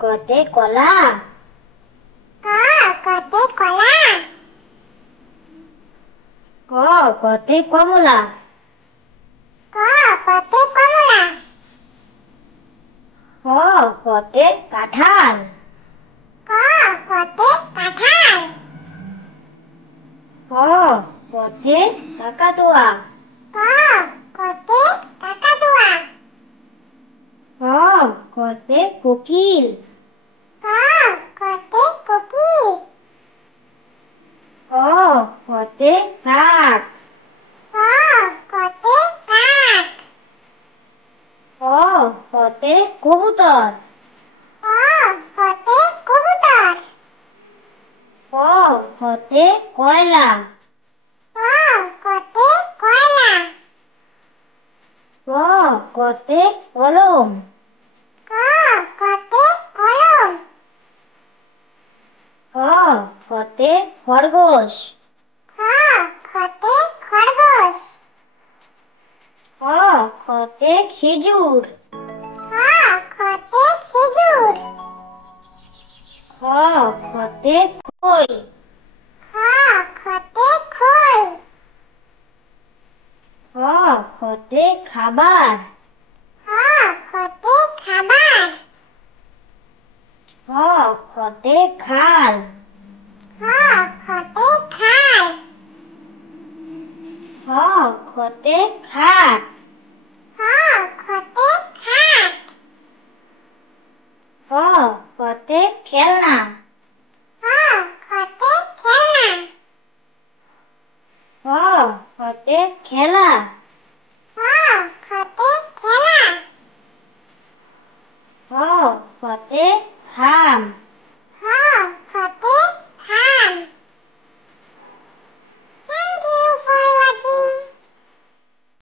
কতে কলা। কতে কলা। ক কতে কমলা। কতে কমলা। খ কতে কাঁঠাল। কতে কাঁঠাল। ক কতে কাকাতুয়া। কতে কাকাতুয়া। ক কতে কোকিল। কতে কোকিল। ক কতে কাক। কতে কাক। ক কতে কবুতর। কতে কবুতর। ক কতে কয়লা। কতে কয়লা। ক কতে কলম। কতে কলম। খ কতে খরগোশ। কতে খরগোশ। খ কতে খেজুর। কতে খেজুর। খ কতে খই। কতে খই। খ কতে খাবার। কতে খাবার। খ কতে খাল। কতে খাল। খ কতে খাট।